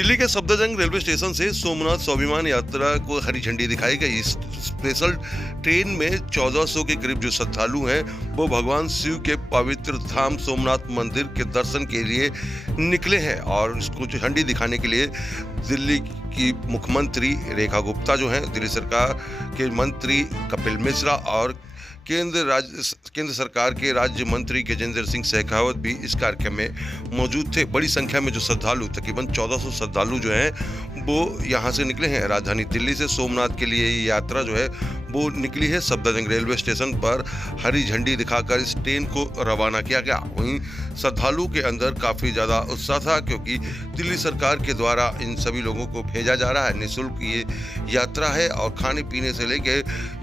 दिल्ली के Safdarjung railway station से सोमनाथ स्वाभिमान यात्रा को हरी झंडी दिखाई गई। इस स्पेशल ट्रेन में 1400 के करीब जो श्रद्धालु हैं वो भगवान शिव के पवित्र धाम सोमनाथ मंदिर के दर्शन के लिए निकले हैं और इसको झंडी दिखाने के लिए दिल्ली की मुख्यमंत्री रेखा गुप्ता जो हैं, दिल्ली सरकार के मंत्री कपिल मिश्रा और केंद्र सरकार के राज्य मंत्री गजेंद्र सिंह शेखावत भी इस कार्यक्रम में मौजूद थे। बड़ी संख्या में जो श्रद्धालु, तकरीबन 1400 श्रद्धालु जो हैं वो यहाँ से निकले हैं। राजधानी दिल्ली से सोमनाथ के लिए ये यात्रा जो है वो निकली है। सफदरजंग रेलवे स्टेशन पर हरी झंडी दिखाकर इस ट्रेन को रवाना किया गया। वहीं श्रद्धालु के अंदर काफ़ी ज़्यादा उत्साह था क्योंकि दिल्ली सरकार के द्वारा इन सभी लोगों को भेजा जा रहा है। निःशुल्क ये यात्रा है और खाने पीने से लेके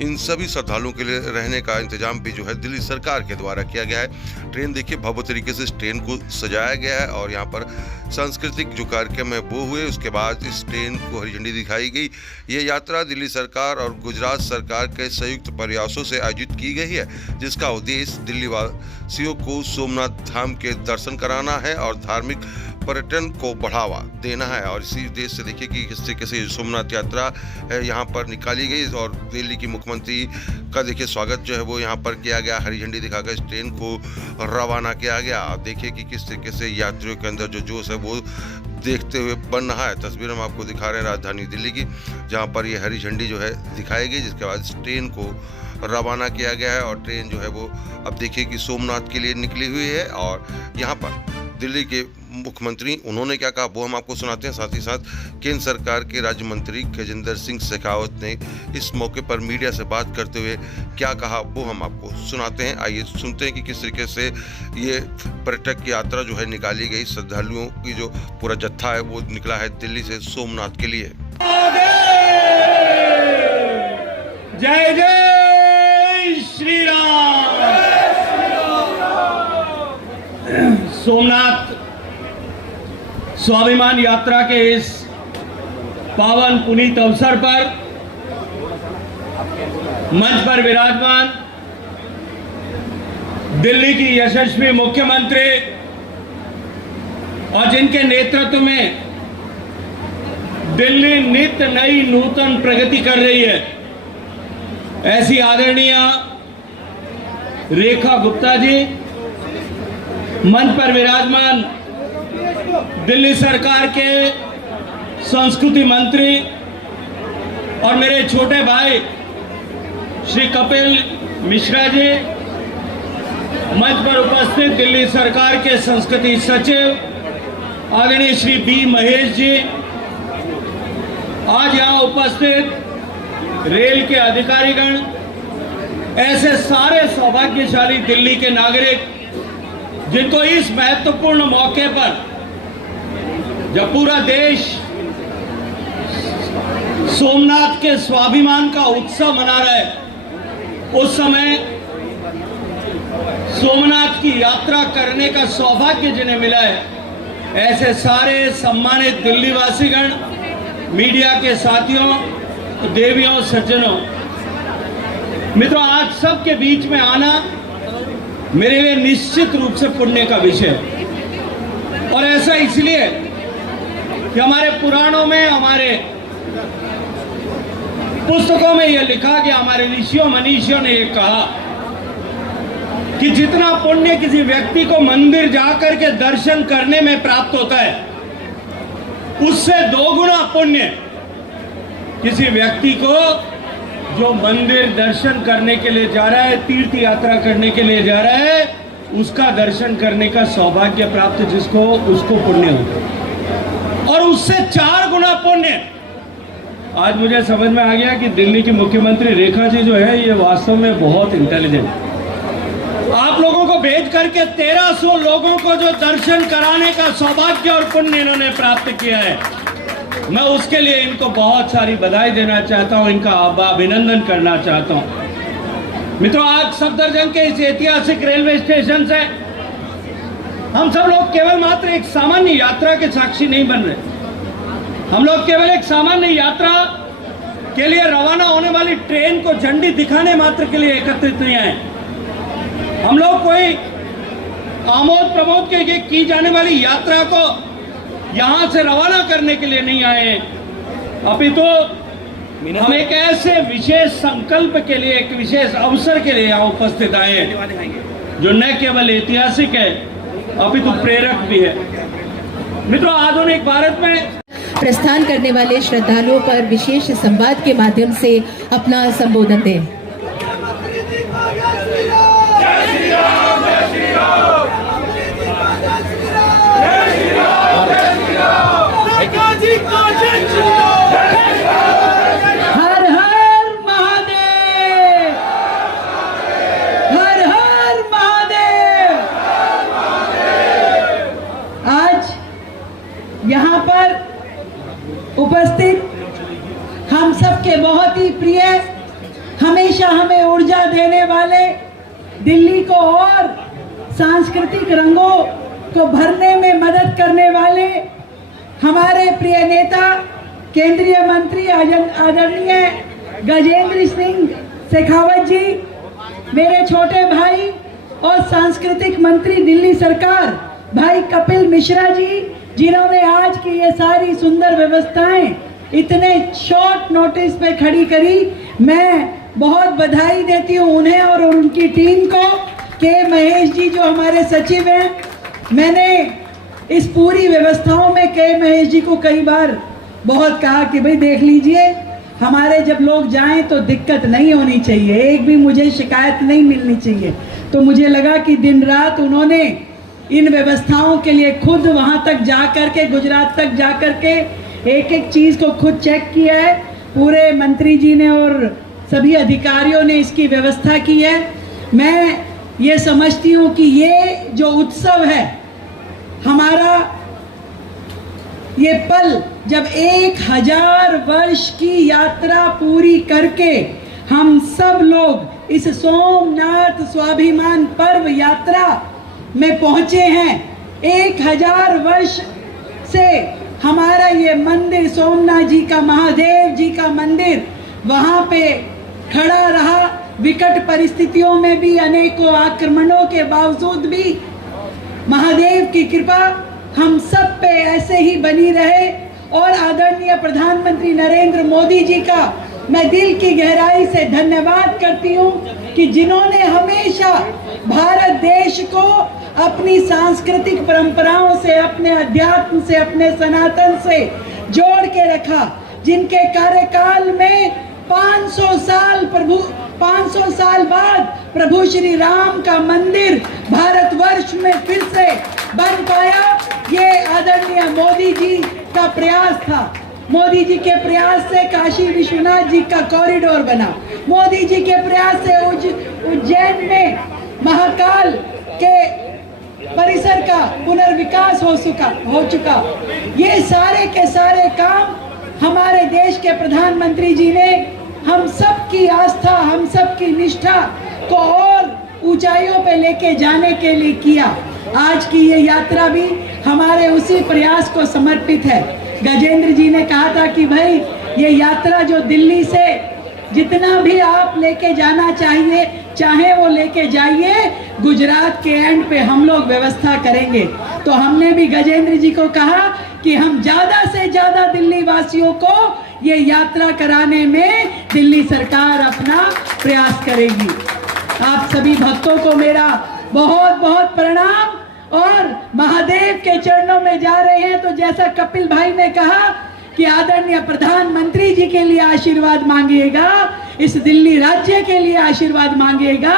इन सभी श्रद्धालुओं के लिए रहने का इंतजाम भी जो है दिल्ली सरकार के द्वारा किया गया है। ट्रेन देखिए भव्य तरीके से इस ट्रेन को सजाया गया है और यहाँ पर सांस्कृतिक जो कार्यक्रम है वो हुए। उसके बाद इस ट्रेन को हरी झंडी दिखाई गई। ये यात्रा दिल्ली सरकार और गुजरात सरकार के संयुक्त प्रयासों से आयोजित की गई है, जिसका उद्देश्य दिल्ली वासियों को सोमनाथ धाम के दर्शन कराना है और धार्मिक पर्यटन को बढ़ावा देना है। और इसी उद्देश्य से देखिए कि किस तरीके से सोमनाथ यात्रा है यहाँ पर निकाली गई और दिल्ली की मुख्यमंत्री का देखिए स्वागत जो है वो यहाँ पर किया गया। हरी झंडी दिखाकर इस ट्रेन को रवाना किया गया। आप देखिए कि किस तरीके से यात्रियों के अंदर जो जोश है वो देखते हुए बन रहा है। तस्वीर हम आपको दिखा रहे हैं राजधानी दिल्ली की, जहाँ पर ये हरी झंडी जो है दिखाई गई, जिसके बाद इस ट्रेन को रवाना किया गया है। और ट्रेन जो है वो अब देखिए कि सोमनाथ के लिए निकली हुई है। और यहाँ पर दिल्ली के मुख्यमंत्री उन्होंने क्या कहा वो हम आपको सुनाते हैं। साथ ही साथ केंद्र सरकार के राज्य मंत्री गजेंद्र सिंह शेखावत ने इस मौके पर मीडिया से बात करते हुए क्या कहा वो हम आपको सुनाते हैं। आइए सुनते हैं कि किस तरीके से ये पर्यटक यात्रा जो है निकाली गई। श्रद्धालुओं की जो पूरा जत्था है वो निकला है दिल्ली से सोमनाथ के लिए। जय जय श्री राम। सोमनाथ स्वाभिमान यात्रा के इस पावन पुनीत अवसर पर मंच पर विराजमान दिल्ली की यशस्वी मुख्यमंत्री और जिनके नेतृत्व में दिल्ली नित्य नई नूतन प्रगति कर रही है, ऐसी आदरणीय रेखा गुप्ता जी, मंच पर विराजमान दिल्ली सरकार के संस्कृति मंत्री और मेरे छोटे भाई श्री कपिल मिश्रा जी, मंच पर उपस्थित दिल्ली सरकार के संस्कृति सचिव आदरणीय श्री बी महेश जी, आज यहाँ उपस्थित रेल के अधिकारीगण, ऐसे सारे सौभाग्यशाली दिल्ली के नागरिक जिनको इस महत्वपूर्ण मौके पर जब पूरा देश सोमनाथ के स्वाभिमान का उत्सव मना रहा है, उस समय सोमनाथ की यात्रा करने का सौभाग्य जिन्हें मिला है, ऐसे सारे सम्मानित दिल्ली वासीगण, मीडिया के साथियों, देवियों, सज्जनों, मित्रों, आज सबके बीच में आना मेरे लिए निश्चित रूप से पुण्य का विषय है। और ऐसा इसलिए कि हमारे पुराणों में, हमारे पुस्तकों में यह लिखा गया, हमारे ऋषियों मनीषियों ने यह कहा कि जितना पुण्य किसी व्यक्ति को मंदिर जाकर के दर्शन करने में प्राप्त होता है, उससे 2 गुना पुण्य किसी व्यक्ति को जो मंदिर दर्शन करने के लिए जा रहा है, तीर्थ यात्रा करने के लिए जा रहा है, उसका दर्शन करने का सौभाग्य प्राप्त जिसको, उसको पुण्य होता है। और उससे 4 गुना पुण्य। आज मुझे समझ में आ गया कि दिल्ली की मुख्यमंत्री रेखा जी जो है ये वास्तव में बहुत इंटेलिजेंट। आप लोगों को भेज करके 1300 लोगों को जो दर्शन कराने का सौभाग्य और पुण्य इन्होंने प्राप्त किया है, मैं उसके लिए इनको बहुत सारी बधाई देना चाहता हूं, इनका अभिनंदन करना चाहता हूं। मित्रों, आज सफदरजंग के इस ऐतिहासिक रेलवे स्टेशन से हम सब लोग केवल मात्र एक सामान्य यात्रा के साक्षी नहीं बन रहे। हम लोग केवल एक सामान्य यात्रा के लिए रवाना होने वाली ट्रेन को झंडी दिखाने मात्र के लिए एकत्रित नहीं आए। हम लोग कोई आमोद प्रमोद के लिए की जाने वाली यात्रा को यहां से रवाना करने के लिए नहीं आए हैं, अपितु हम एक ऐसे विशेष संकल्प के लिए, एक विशेष अवसर के लिए यहाँ उपस्थित आए हैं जो न केवल ऐतिहासिक है अपितु प्रेरक भी है। मित्रों, आधुनिक भारत में प्रस्थान करने वाले श्रद्धालुओं पर विशेष संवाद के माध्यम से अपना संबोधन दें। हर हर महादेव, हर हर महादेव। आज यहाँ पर उपस्थित हम सबके बहुत ही प्रिय, हमेशा हमें ऊर्जा देने वाले, दिल्ली को और सांस्कृतिक रंगों को भरने में मदद करने वाले हमारे प्रिय नेता केंद्रीय मंत्री आदरणीय गजेंद्र सिंह शेखावत जी, मेरे छोटे भाई और सांस्कृतिक मंत्री दिल्ली सरकार भाई कपिल मिश्रा जी, जिन्होंने आज की ये सारी सुंदर व्यवस्थाएं इतने शॉर्ट नोटिस पे खड़ी करी, मैं बहुत बधाई देती हूँ उन्हें और उनकी टीम को। के महेश जी जो हमारे सचिव हैं, मैंने इस पूरी व्यवस्थाओं में के महेश जी को कई बार बहुत कहा कि भाई देख लीजिए, हमारे जब लोग जाएं तो दिक्कत नहीं होनी चाहिए, एक भी मुझे शिकायत नहीं मिलनी चाहिए। तो मुझे लगा कि दिन रात उन्होंने इन व्यवस्थाओं के लिए खुद वहां तक जा कर के, गुजरात तक जा कर के एक एक चीज़ को खुद चेक किया है। पूरे मंत्री जी ने और सभी अधिकारियों ने इसकी व्यवस्था की है। मैं ये समझती हूँ कि ये जो उत्सव है हमारा, ये पल जब 1000 वर्ष की यात्रा पूरी करके हम सब लोग इस सोमनाथ स्वाभिमान पर्व यात्रा में पहुंचे हैं। 1000 वर्ष से हमारा ये मंदिर, सोमनाथ जी का, महादेव जी का मंदिर वहाँ पे खड़ा रहा। विकट परिस्थितियों में भी, अनेकों आक्रमणों के बावजूद भी महादेव की कृपा हम सब पे ऐसे ही बनी रहे। और आदरणीय प्रधानमंत्री नरेंद्र मोदी जी का मैं दिल की गहराई से धन्यवाद करती हूँ कि जिन्होंने हमेशा भारत देश को अपनी सांस्कृतिक परंपराओं से, अपने अध्यात्म से, अपने सनातन से जोड़ के रखा, जिनके कार्यकाल में 500 साल बाद प्रभु श्री राम का मंदिर भारतवर्ष में फिर से बन पाया। ये आदरणीय मोदी जी का प्रयास था। मोदी जी के प्रयास से काशी विश्वनाथ जी का कॉरिडोर बना। मोदी जी के प्रयास से उज्जैन में महाकाल के परिसर का पुनर्विकास हो चुका। ये सारे के सारे काम हमारे देश के प्रधानमंत्री जी ने हम सब की आस्था, हम सब की निष्ठा को और ऊंचाइयों पे लेके जाने के लिए किया। आज की ये यात्रा भी हमारे उसी प्रयास को समर्पित है। गजेंद्र जी ने कहा था कि भाई ये यात्रा जो दिल्ली से जितना भी आप लेके जाना चाहे वो लेके जाइए, गुजरात के एंड पे हम लोग व्यवस्था करेंगे। तो हमने भी गजेंद्र जी को कहा कि हम ज्यादा से ज्यादा दिल्ली वासियों को ये यात्रा कराने में दिल्ली सरकार अपना प्रयास करेगी। आप सभी भक्तों को मेरा बहुत बहुत प्रणाम और महादेव के चरणों में जा रहे हैं। तो जैसा कपिल भाई ने कहा कि आदरणीय प्रधानमंत्री जी के लिए आशीर्वाद मांगिएगा, इस दिल्ली राज्य के लिए आशीर्वाद मांगिएगा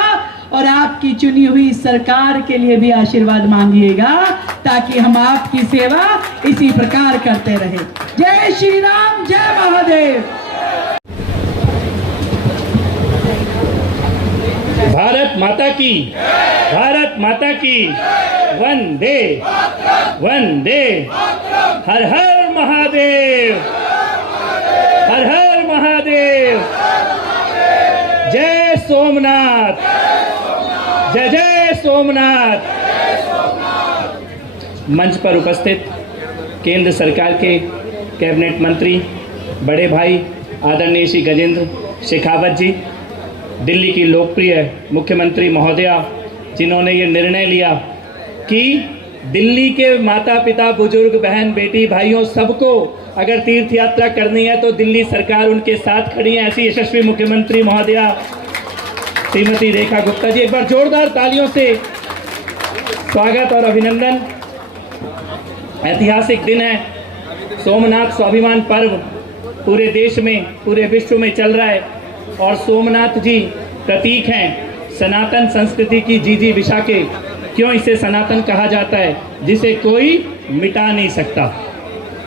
और आपकी चुनी हुई सरकार के लिए भी आशीर्वाद मांगिएगा, ताकि हम आपकी सेवा इसी प्रकार करते रहे। जय श्री राम, जय महादेव। भारत माता की, भारत माता की, वंदे वंदे, हर हर महादेव, हर हर महादेव, जय सोमनाथ, जय जय सोमनाथ। मंच पर उपस्थित केंद्र सरकार के कैबिनेट मंत्री बड़े भाई आदरणीय श्री गजेंद्र शेखावत जी, दिल्ली की लोकप्रिय मुख्यमंत्री महोदया, जिन्होंने ये निर्णय लिया कि दिल्ली के माता पिता, बुजुर्ग, बहन, बेटी, भाइयों सबको अगर तीर्थ यात्रा करनी है तो दिल्ली सरकार उनके साथ खड़ी है। ऐसी यशस्वी मुख्यमंत्री महोदया श्रीमती रेखा गुप्ता जी, एक बार जोरदार तालियों से स्वागत और अभिनंदन। ऐतिहासिक दिन है, सोमनाथ स्वाभिमान पर्व पूरे देश में, पूरे विश्व में चल रहा है और सोमनाथ जी प्रतीक हैं सनातन संस्कृति की जीजीविषा के। क्यों इसे सनातन कहा जाता है? जिसे कोई मिटा नहीं सकता,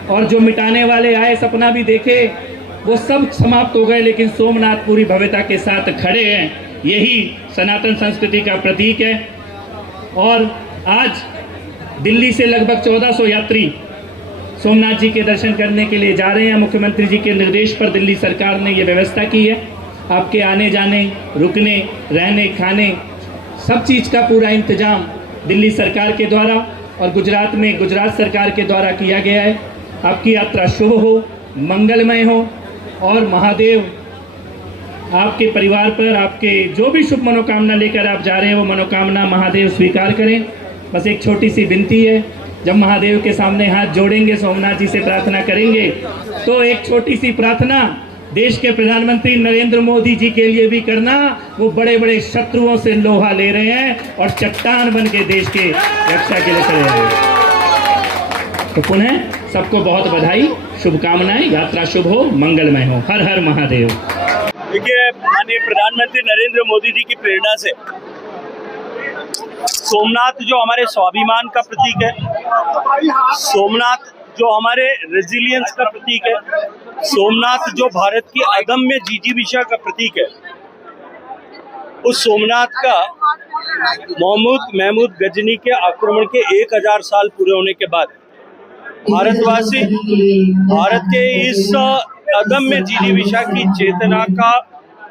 और जो मिटाने वाले आए, सपना भी देखे, वो सब समाप्त हो गए, लेकिन सोमनाथ पूरी भव्यता के साथ खड़े हैं। यही सनातन संस्कृति का प्रतीक है। और आज दिल्ली से लगभग 1400 यात्री सोमनाथ जी के दर्शन करने के लिए जा रहे हैं। मुख्यमंत्री जी के निर्देश पर दिल्ली सरकार ने ये व्यवस्था की है। आपके आने जाने, रुकने, रहने, खाने, सब चीज़ का पूरा इंतजाम दिल्ली सरकार के द्वारा और गुजरात में गुजरात सरकार के द्वारा किया गया है। आपकी यात्रा शुभ हो, मंगलमय हो और महादेव आपके परिवार पर, आपके जो भी शुभ मनोकामना लेकर आप जा रहे हैं वो मनोकामना महादेव स्वीकार करें। बस एक छोटी सी विनती है, जब महादेव के सामने हाथ जोड़ेंगे, सोमनाथ जी से प्रार्थना करेंगे, तो एक छोटी सी प्रार्थना देश के प्रधानमंत्री नरेंद्र मोदी जी के लिए भी करना। वो बड़े बड़े शत्रुओं से लोहा ले रहे हैं और चट्टान बन के देश के रक्षा के लिए खड़े हैं। तो पुनः सबको बहुत बधाई, शुभकामनाएं, यात्रा शुभ हो, मंगलमय हो। हर हर महादेव। देखिए, माननीय प्रधानमंत्री नरेंद्र मोदी जी की प्रेरणा से सोमनाथ जो हमारे स्वाभिमान का प्रतीक है, सोमनाथ जो हमारे रेजिलियंस का प्रतीक है, सोमनाथ जो भारत की अदम्य जीजीविषा का प्रतीक है, उस सोमनाथ का महमूद गजनी के आक्रमण के 1000 साल पूरे होने के बाद भारतवासी भारत के इस अदम्य जीजीविषा की चेतना का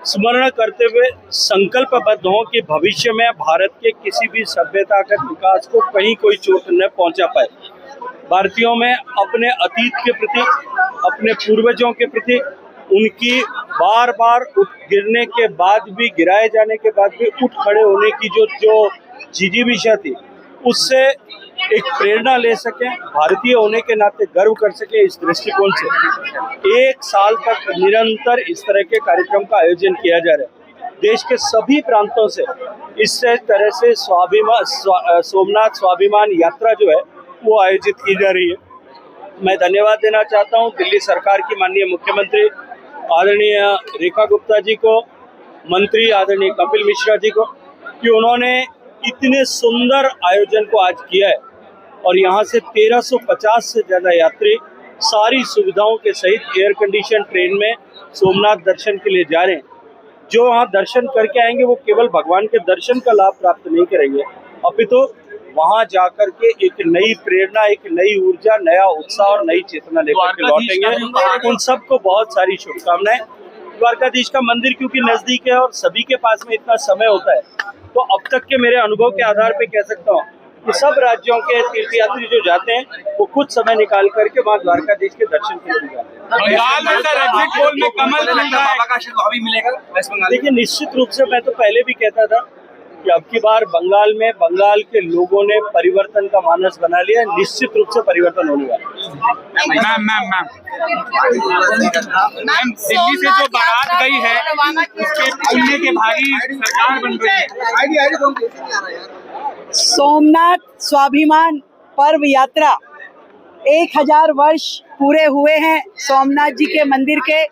स्मरण करते हुए संकल्पबद्ध हों कि भविष्य में भारत के किसी भी सभ्यता के विकास को कहीं कोई चोट न पहुंचा पाए। भारतीयों में अपने अतीत के प्रति, अपने पूर्वजों के प्रति, उनकी बार बार गिरने के बाद भी, गिराए जाने के बाद भी उठ खड़े होने की जो जिजीविषा थी, उससे एक प्रेरणा ले सकें, भारतीय होने के नाते गर्व कर सके। इस दृष्टिकोण से 1 साल तक निरंतर इस तरह के कार्यक्रम का आयोजन किया जा रहा है। देश के सभी प्रांतों से इस तरह से सोमनाथ स्वाभिमान यात्रा जो है वो आयोजित की जा रही है। मैं धन्यवाद देना चाहता हूं दिल्ली सरकार की माननीय मुख्यमंत्री आदरणीय रेखा गुप्ता जी को, मंत्री आदरणीय कपिल मिश्रा जी को, कि उन्होंने इतने सुंदर आयोजन को आज किया है और यहाँ से 1350 से ज़्यादा यात्री सारी सुविधाओं के सहित एयर कंडीशन ट्रेन में सोमनाथ दर्शन के लिए जा रहे हैं। जो वहाँ दर्शन करके आएंगे वो केवल भगवान के दर्शन का लाभ प्राप्त नहीं करेंगे, अपितु वहाँ जाकर के एक नई प्रेरणा, एक नई ऊर्जा, नया उत्साह और नई चेतना लेकर के लौटेंगे। उन सबको बहुत सारी शुभकामनाएं। द्वारकाधीश का मंदिर क्योंकि नजदीक है और सभी के पास में इतना समय होता है, तो अब तक के मेरे अनुभव के आधार पे कह सकता हूँ कि सब राज्यों के तीर्थयात्री जो जाते हैं वो कुछ समय निकाल करके वहाँ द्वारकाधीश के दर्शन के लिए जाते हैं। बंगाल में सर एग्जिट पोल में कमल बाबा का आशीर्वाद भी मिलेगा वेस्ट बंगाल। देखिए, निश्चित रूप से मैं तो पहले भी कहता था कि अब की बार बंगाल में बंगाल के लोगों ने परिवर्तन का मानस बना लिया, निश्चित रूप से परिवर्तन होने वाला है। मैम दिल्ली से जो बारात गई है उसके पुण्य के भागी सरकार बन रही है। सोमनाथ स्वाभिमान पर्व यात्रा 1000 वर्ष पूरे हुए हैं सोमनाथ जी के मंदिर के,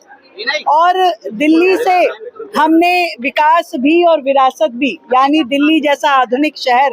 और दिल्ली से हमने विकास भी और विरासत भी, यानी दिल्ली जैसा आधुनिक शहर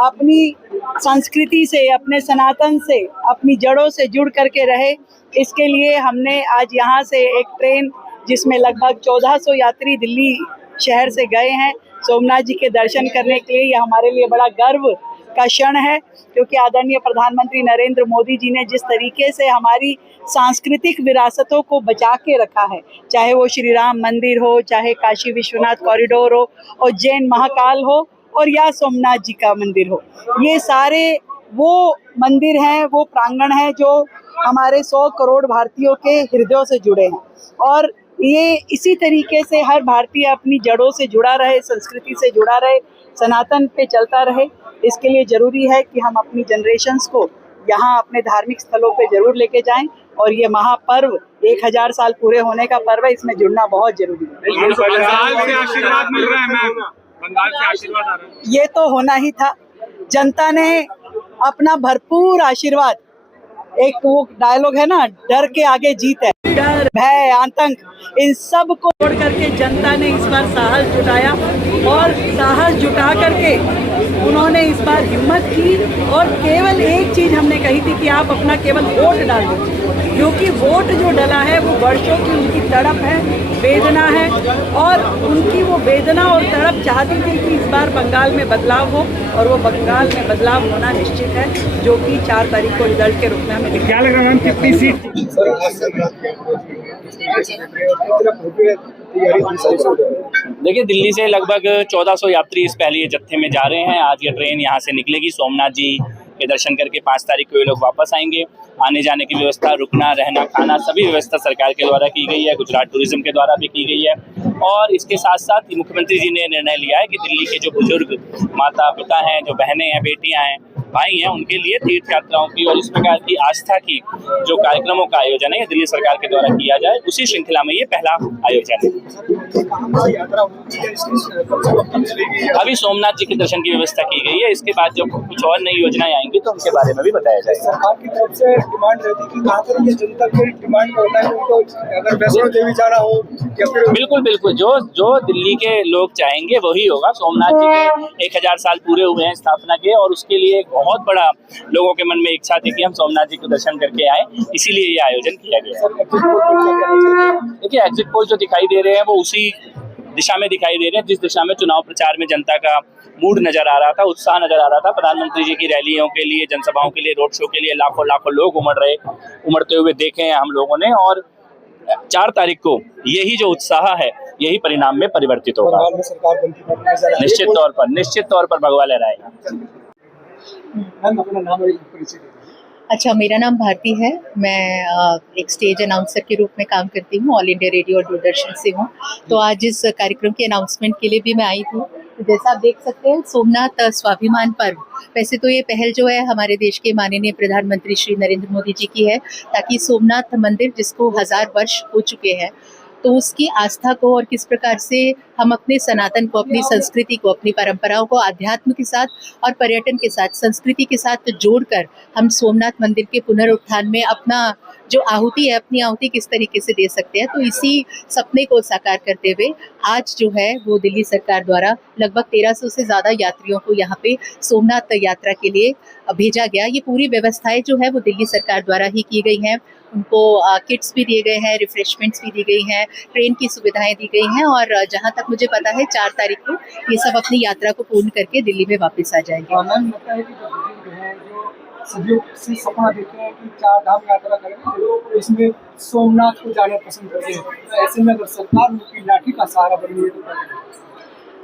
अपनी संस्कृति से, अपने सनातन से, अपनी जड़ों से जुड़ करके रहे, इसके लिए हमने आज यहाँ से एक ट्रेन जिसमें लगभग 1400 यात्री दिल्ली शहर से गए हैं सोमनाथ जी के दर्शन करने के लिए। यह हमारे लिए बड़ा गर्व का क्षण है, क्योंकि आदरणीय प्रधानमंत्री नरेंद्र मोदी जी ने जिस तरीके से हमारी सांस्कृतिक विरासतों को बचा के रखा है, चाहे वो श्री राम मंदिर हो, चाहे काशी विश्वनाथ कॉरिडोर हो, और जैन महाकाल हो, और या सोमनाथ जी का मंदिर हो, ये सारे वो मंदिर हैं, वो प्रांगण हैं जो हमारे 100 करोड़ भारतीयों के हृदयों से जुड़े हैं। और ये इसी तरीके से हर भारतीय अपनी जड़ों से जुड़ा रहे, संस्कृति से जुड़ा रहे, सनातन पे चलता रहे। इसके लिए जरूरी है कि हम अपनी जनरेशन्स को यहाँ अपने धार्मिक स्थलों पे जरूर लेके जाएं और ये महापर्व 1000 साल पूरे होने का पर्व है, इसमें जुड़ना बहुत जरूरी है। बंगाल से आशीर्वाद मिल रहा है मैम, बंगाल से आशीर्वाद आ रहा है। ये तो होना ही था। जनता ने अपना भरपूर आशीर्वाद, एक वो डायलॉग है ना, डर के आगे जीत है, डर भय आतंक इन सब को छोड़ करके जनता ने इस बार साहस जुटाया और साहस जुटा करके उन्होंने इस बार हिम्मत की और केवल एक चीज हमने कही थी कि आप अपना केवल वोट डाल दीजिए, क्योंकि वोट जो डला है वो वर्षों की उनकी तड़प है, वेदना है और उनकी वो वेदना और तड़प चाहती थी कि इस बार बंगाल में बदलाव हो और वो बंगाल में बदलाव होना निश्चित है, जो कि 4 तारीख को रिजल्ट के रूप में हमें क्या लग रहा है मैम, कितनी सीट? देखिए, दिल्ली से लगभग 1400 यात्री इस पहले जत्थे में जा रहे हैं। आज ये ट्रेन यहाँ से निकलेगी, सोमनाथ जी के दर्शन करके 5 तारीख को ये लोग वापस आएंगे। आने जाने की व्यवस्था, रुकना, रहना, खाना, सभी व्यवस्था सरकार के द्वारा की गई है, गुजरात टूरिज्म के द्वारा भी की गई है। और इसके साथ साथ मुख्यमंत्री जी ने निर्णय लिया है कि दिल्ली के जो बुजुर्ग माता पिता हैं, जो बहनें हैं, बेटियां हैं, भाई हैं, उनके लिए तीर्थ यात्राओं की और इस प्रकार की आस्था की जो कार्यक्रमों का आयोजन है ये दिल्ली सरकार के द्वारा किया जाए, उसी श्रृंखला में ये पहला आयोजन है। अभी सोमनाथ जी के दर्शन की व्यवस्था की गई है, इसके बाद जब कुछ और नई योजनाएं आएंगी तो उनके बारे में भी बताया जाएगा। सरकार की तरफ से डिमांड रहती है कि कहाँ पर ये जनता की डिमांड होता है उनको अगर वैष्णो देवी जाना हो या फिर बिल्कुल बिल्कुल, जो दिल्ली के लोग चाहेंगे वही होगा। सोमनाथ जी के 1000 साल पूरे हुए हैं स्थापना के और उसके लिए बहुत बड़ा लोगों के मन में इच्छा थी कि हम सोमनाथ जी को दर्शन करके आए, इसीलिए ये आयोजन किया गया है। देखिए, एग्जिट पोल जो दिखाई दे रहे हैं वो उसी दिशा में दिखाई दे रहे हैं जिस दिशा में चुनाव प्रचार में जनता का मूड नजर आ रहा था, उत्साह नजर आ रहा था। प्रधानमंत्री जी की रैलियों के लिए, जनसभाओं के लिए, रोड शो के लिए लाखों लोग उमड़ते हुए देखे हैं हम लोगों ने और 4 तारीख को यही जो उत्साह है यही परिणाम में परिवर्तित होगा। निश्चित तौर पर भगवा लहराएगा। अच्छा, मेरा नाम भारती है। मैं एक स्टेज अनाउंसर के रूप में काम करती हूँ, ऑल इंडिया रेडियो और दूरदर्शन से हूँ। तो आज इस कार्यक्रम के अनाउंसमेंट के लिए भी मैं आई थी। तो जैसा आप देख सकते हैं, सोमनाथ स्वाभिमान पर्व, वैसे तो ये पहल जो है हमारे देश के माननीय प्रधानमंत्री श्री नरेंद्र मोदी जी की है, ताकि सोमनाथ मंदिर जिसको 1000 वर्ष हो चुके हैं, तो उसकी आस्था को और किस प्रकार से हम अपने सनातन को, अपनी संस्कृति को, अपनी परंपराओं को अध्यात्म के साथ और पर्यटन के साथ, संस्कृति के साथ जोड़कर हम सोमनाथ मंदिर के पुनरुत्थान में अपना जो आहुति है, अपनी आहुति किस तरीके से दे सकते हैं। तो इसी सपने को साकार करते हुए आज जो है वो दिल्ली सरकार द्वारा लगभग 1300 से ज़्यादा यात्रियों को यहाँ पे सोमनाथ यात्रा के लिए भेजा गया। ये पूरी व्यवस्थाएं जो है वो दिल्ली सरकार द्वारा ही की गई हैं। उनको किट्स भी दिए गए हैं, रिफ्रेशमेंट्स भी दी गई हैं, ट्रेन की सुविधाएं दी गई हैं और जहाँ तक मुझे पता है 4 तारीख को ये सब अपनी यात्रा को पूर्ण करके दिल्ली में वापस आ जाएंगे। सदियों से सपना देखे हैं कि 4 धाम यात्रा करें, इसमें सोमनाथ को जाना पसंद करते हैं। तो ऐसे में अगर सरकार उनकी लाठी का सहारा बन रही है तो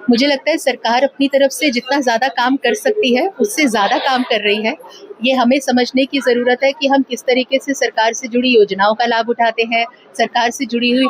मुझे लगता है सरकार अपनी तरफ से जितना ज़्यादा काम कर सकती है उससे ज़्यादा काम कर रही है। ये हमें समझने की ज़रूरत है कि हम किस तरीके से सरकार से जुड़ी योजनाओं का लाभ उठाते हैं, सरकार से जुड़ी हुई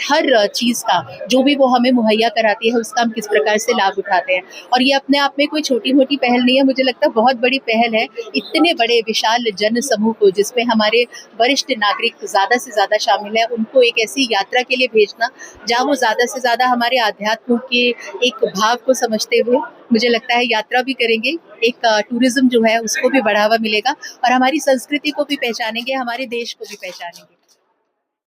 हर चीज़ का जो भी वो हमें मुहैया कराती है उसका हम किस प्रकार से लाभ उठाते हैं। और ये अपने आप में कोई छोटी मोटी पहल नहीं है, मुझे लगता है बहुत बड़ी पहल है। इतने बड़े विशाल जन समूह को, जिसमें हमारे वरिष्ठ नागरिक ज़्यादा से ज़्यादा शामिल है, उनको एक ऐसी यात्रा के लिए भेजना जहाँ वो ज़्यादा से ज़्यादा हमारे आध्यात्म के एक भाव को समझते हुए, मुझे लगता है यात्रा भी करेंगे, एक टूरिज्म जो है उसको भी बढ़ावा मिलेगा और हमारी संस्कृति को भी पहचानेंगे, हमारे देश को भी पहचानेंगे।